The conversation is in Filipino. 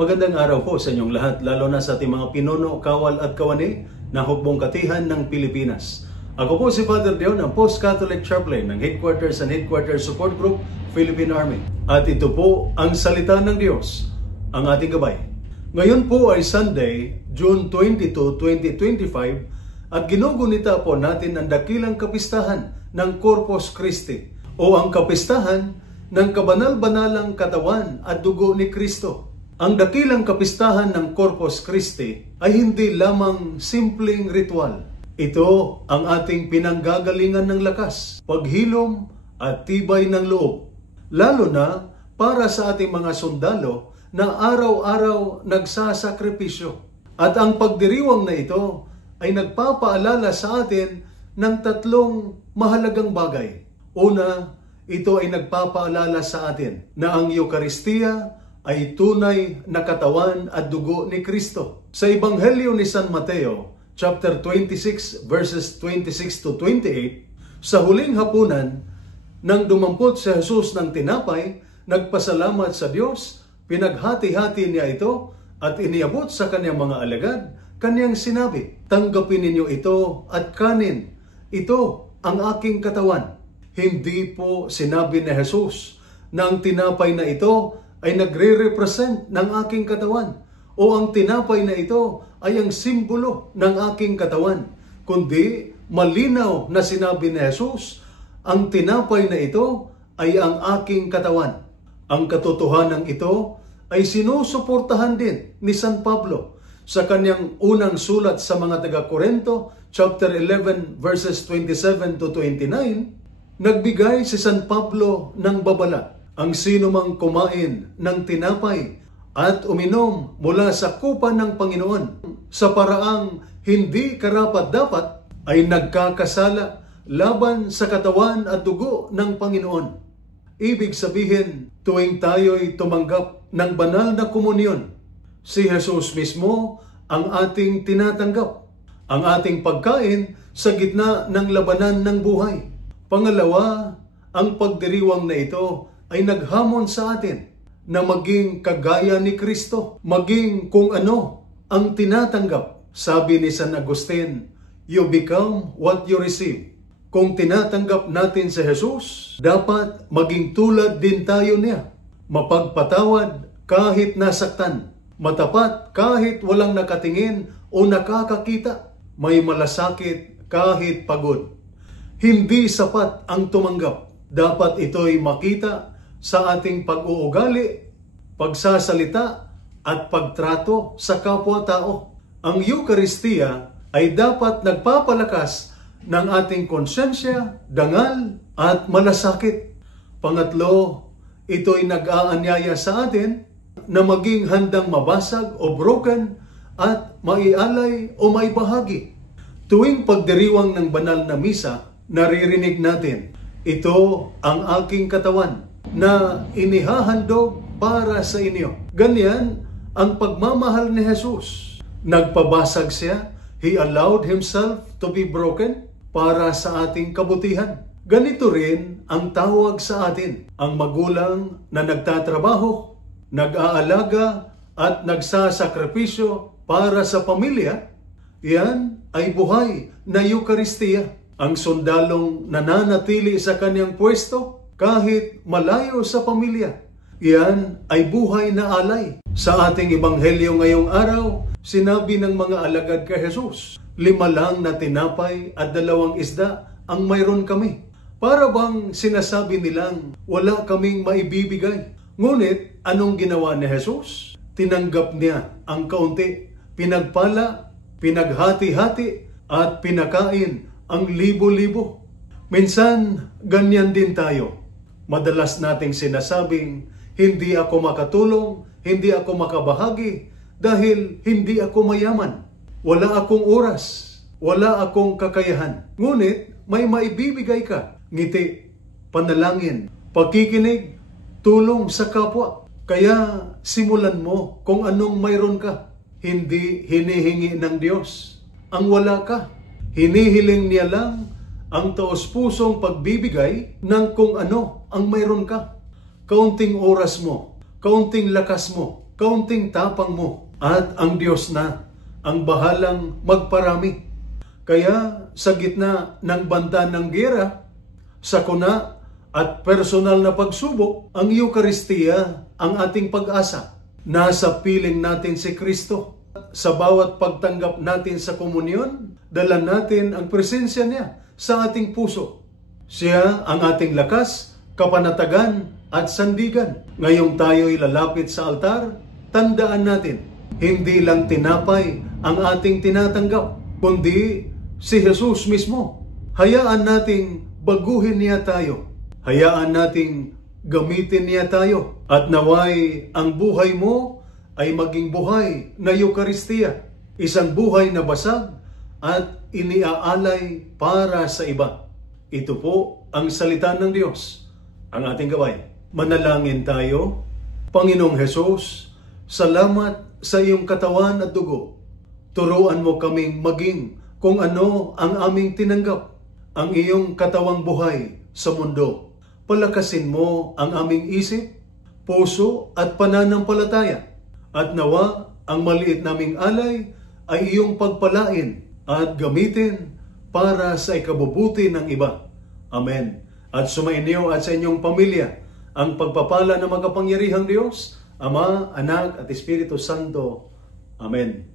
Magandang araw po sa inyong lahat, lalo na sa ating mga pinuno, kawal at kawani ng Hukbong Katihan ng Pilipinas. Ako po si Father Dion, ang Post-Catholic Chaplain ng Headquarters and Headquarters Support Group, Philippine Army. At ito po ang salita ng Diyos, ang ating gabay. Ngayon po ay Sunday, June 22, 2025 at ginugunita po natin ang dakilang kapistahan ng Corpus Christi o ang kapistahan ng kabanal-banalang katawan at dugo ni Kristo. Ang dakilang kapistahan ng Corpus Christi ay hindi lamang simpleng ritual. Ito ang ating pinanggagalingan ng lakas, paghilom at tibay ng loob. Lalo na para sa ating mga sundalo na araw-araw nagsasakripisyo. At ang pagdiriwang na ito ay nagpapaalala sa atin ng tatlong mahalagang bagay. Una, ito ay nagpapaalala sa atin na ang Eucharistia ay tunay na katawan at dugo ni Kristo. Sa Ebanghelyo ni San Mateo, chapter 26, verses 26 to 28, sa huling hapunan, nang dumampot si Jesus ng tinapay, nagpasalamat sa Diyos, pinaghati-hati niya ito, at iniabot sa kanyang mga alagad, kanyang sinabi, "Tanggapin ninyo ito at kanin. Ito ang aking katawan." Hindi po sinabi ni Jesus na ang tinapay na ito ay nagre-represent ng aking katawan o ang tinapay na ito ay ang simbolo ng aking katawan, kundi malinaw na sinabi ni Jesus, ang tinapay na ito ay ang aking katawan. Ang katotohanan ito ay sinusuportahan din ni San Pablo sa kanyang unang sulat sa mga taga-Korinto, chapter 11, verses 27 to 29, nagbigay si San Pablo ng babala. Ang sino mang kumain ng tinapay at uminom mula sa kupa ng Panginoon sa paraang hindi karapat-dapat ay nagkakasala laban sa katawan at dugo ng Panginoon. Ibig sabihin, tuwing tayo'y tumanggap ng banal na komunyon, si Jesus mismo ang ating tinatanggap, ang ating pagkain sa gitna ng labanan ng buhay. Pangalawa, ang pagdiriwang na ito ay naghamon sa atin na maging kagaya ni Kristo, maging kung ano ang tinatanggap. Sabi ni San Agustin, you become what you receive. Kung tinatanggap natin si Jesus, dapat maging tulad din tayo niya. Mapagpatawad kahit nasaktan, matapat kahit walang nakatingin o nakakakita, may malasakit kahit pagod. Hindi sapat ang tumanggap. Dapat ito'y makita sa ating pag-uugali, pagsasalita, at pagtrato sa kapwa-tao. Ang Eucharistia ay dapat nagpapalakas ng ating konsensya, dangal, at malasakit. Pangatlo, ito'y nag-aanyaya sa atin na maging handang mabasag o broken at maialay o maibahagi. Tuwing pagdiriwang ng banal na misa, naririnig natin, ito ang aking katawan na inihahandog para sa inyo. Ganyan ang pagmamahal ni Jesus. Nagpabasag siya. He allowed himself to be broken para sa ating kabutihan. Ganito rin ang tawag sa atin. Ang magulang na nagtatrabaho, nag-aalaga at nagsasakripisyo para sa pamilya, yan ay buhay na Eucharistia. Ang sundalong nananatili sa kanyang pwesto kahit malayo sa pamilya, iyan ay buhay na alay. Sa ating ebanghelyo ngayong araw, sinabi ng mga alagad kay Jesus, 5 lang na tinapay at 2 isda ang mayroon kami. Para bang sinasabi nilang wala kaming maibibigay. Ngunit anong ginawa ni Jesus? Tinanggap niya ang kaunti, pinagpala, pinaghati-hati at pinakain ang libo-libo. Minsan, ganyan din tayo. Madalas nating sinasabing, hindi ako makatulong, hindi ako makabahagi, dahil hindi ako mayaman. Wala akong oras, wala akong kakayahan. Ngunit, may maibibigay ka. Ngiti, panalangin, pagkikinig, tulong sa kapwa. Kaya simulan mo kung anong mayroon ka. Hindi hinihingi ng Diyos ang wala ka. Hinihiling niya lang ang taos-pusong pagbibigay ng kung ano ang mayroon ka. Kaunting oras mo, kaunting lakas mo, kaunting tapang mo at ang Diyos na ang bahalang magparami. Kaya sa gitna ng banta ng gera, sakuna at personal na pagsubok, ang Eukaristiya ang ating pag-asa. Nasa piling natin si Kristo. Sa bawat pagtanggap natin sa komunyon, dala natin ang presensya niya sa ating puso. Siya ang ating lakas, kapanatagan at sandigan. Ngayong tayo'y lalapit sa altar, tandaan natin, hindi lang tinapay ang ating tinatanggap, kundi si Jesus mismo. Hayaan nating baguhin niya tayo. Hayaan nating gamitin niya tayo. At naway ang buhay mo ay maging buhay na Eukaristiya. Isang buhay na basag at iniaalay para sa iba. Ito po ang salita ng Diyos, ang ating gabay. Manalangin tayo. Panginoong Hesus, salamat sa iyong katawan at dugo. Turuan mo kaming maging kung ano ang aming tinanggap, ang iyong katawang buhay sa mundo. Palakasin mo ang aming isip, puso at pananampalataya. At nawa ang maliit naming alay ay iyong pagpalain at gamitin para sa ikabubuti ng iba. Amen. At sumainyo at sa inyong pamilya ang pagpapala ng makapangyarihang Diyos, Ama, Anak at Espiritu Santo. Amen.